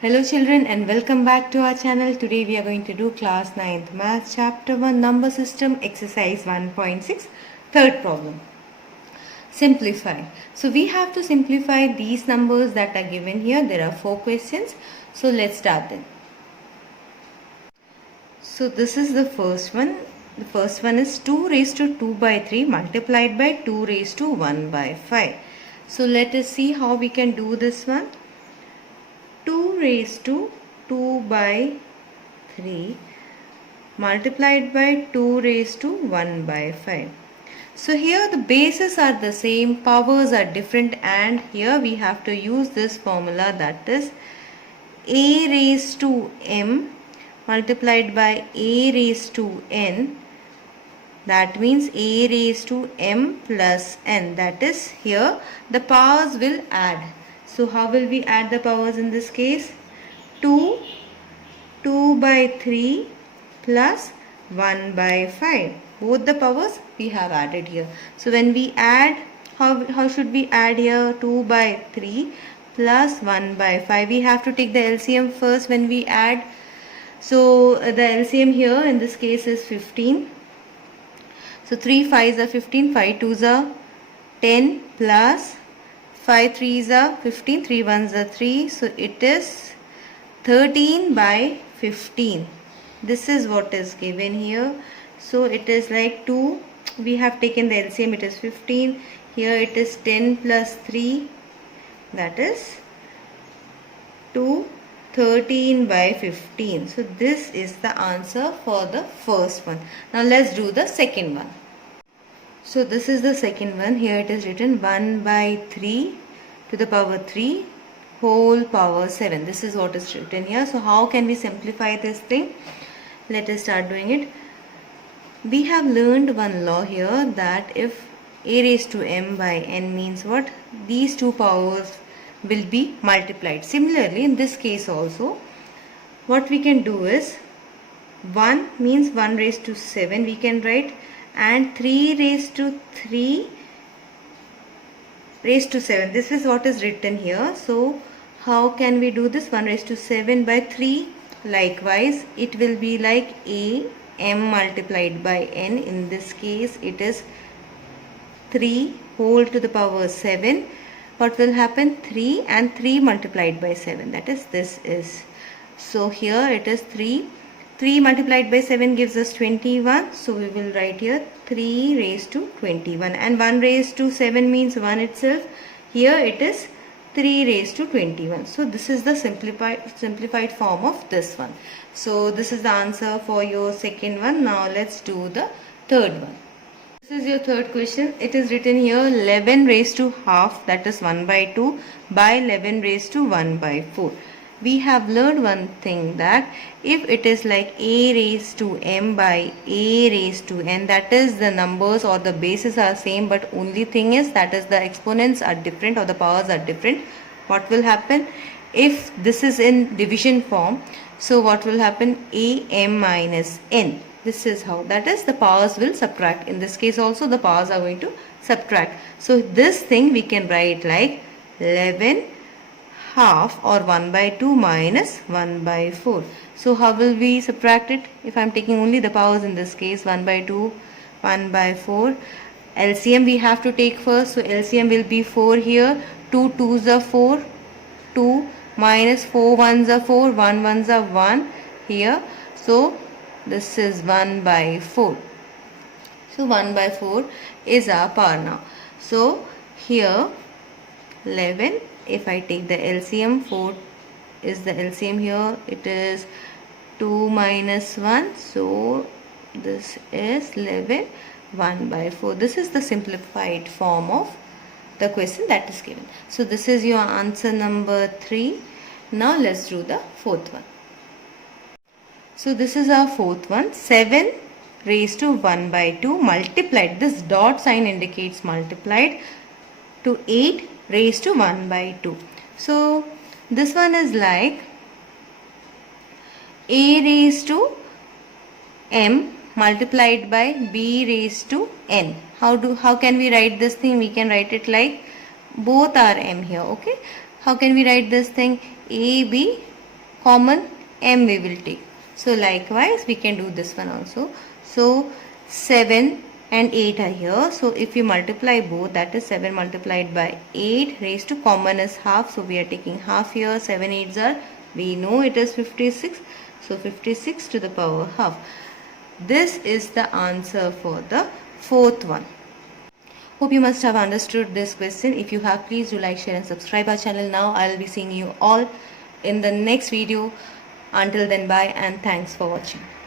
Hello children and welcome back to our channel. Today we are going to do class 9th math chapter 1 number system exercise 1.6 third problem. Simplify. So we have to simplify these numbers that are given here. There are 4 questions. So let's start them. So this is the first one. The first one is 2 raised to 2 by 3 multiplied by 2 raised to 1 by 5. So let us see how we can do this one. 2 raised to 2 by 3 multiplied by 2 raised to 1 by 5. So here the bases are the same, powers are different, and here we have to use this formula, that is a raised to m multiplied by a raised to n. That means a raised to m plus n. That is, here the powers will add. So how will we add the powers in this case? 2 by 3 plus 1 by 5. Both the powers we have added here. So when we add, how should we add here? 2 by 3 plus 1 by 5. We have to take the LCM first when we add. So the LCM here in this case is 15. So 3 5s are 15, 5 2s are 10 plus 5 3s are 15, 3 1s are 3. So it is 13 by 15. This is what is given here. So it is like 2. We have taken the LCM, it is 15. Here it is 10 plus 3. That is 2. 13 by 15. So this is the answer for the first one. Now let's do the second one. So this is the second one. Here it is written 1 by 3 to the power 3 whole power 7. This is what is written here. So how can we simplify this thing? Let us start doing it. We have learned one law here, that if a raised to m by n means what? These two powers will be multiplied. Similarly, in this case also, what we can do is 1 means 1 raised to 7 we can write, and 3 raised to 3 raised to 7. This is what is written here. So how can we do this? 1 raised to 7 by 3. Likewise, it will be like a m multiplied by n. In this case, it is 3 whole to the power 7. What will happen? 3 and 3 multiplied by 7. That is, this is. So here it is 3. 3 multiplied by 7 gives us 21. So we will write here 3 raised to 21. And 1 raised to 7 means 1 itself. Here it is 3 raised to 21. So this is the simplified form of this one. So this is the answer for your second one. Now let's do the third one. This is your third question. It is written here 11 raised to half, that is 1 by 2, by 11 raised to 1 by 4. We have learned one thing, that if it is like a raised to m by a raised to n, that is the numbers or the bases are same, but only thing is that is the exponents are different or the powers are different. What will happen? If this is in division form, so what will happen? A m minus n. This is how, that is, the powers will subtract. In this case also the powers are going to subtract. So this thing we can write like 11 half or 1 by 2 minus 1 by 4. So how will we subtract it? If I am taking only the powers, in this case 1 by 2, 1 by 4. LCM we have to take first. So LCM will be 4 here. 2 2s are 4. 2 minus 4 1s are 4. 1 1s are 1 here. So this is 1 by 4. So 1 by 4 is our power now. So here 11, if I take the LCM, 4 is the LCM here. It is 2 minus 1. So this is 11, 1 by 4. This is the simplified form of the question that is given. So this is your answer number 3. Now let's do the fourth one. So this is our fourth one. 7 raised to 1 by 2 multiplied. This dot sign indicates multiplied to 8 raised to 1 by 2. So this one is like a raised to m multiplied by b raised to n. How can we write this thing? We can write it like both are m here. Okay. How can we write this thing? AB common m we will take. So likewise we can do this one also. So 7 and 8 are here. So if we multiply both, that is 7 multiplied by 8 raised to common is half. So we are taking half here. 7 8s are, we know it is 56. So 56 to the power half. This is the answer for the fourth one. Hope you must have understood this question. If you have, please do like, share and subscribe our channel now. I will be seeing you all in the next video. Until then, bye and thanks for watching.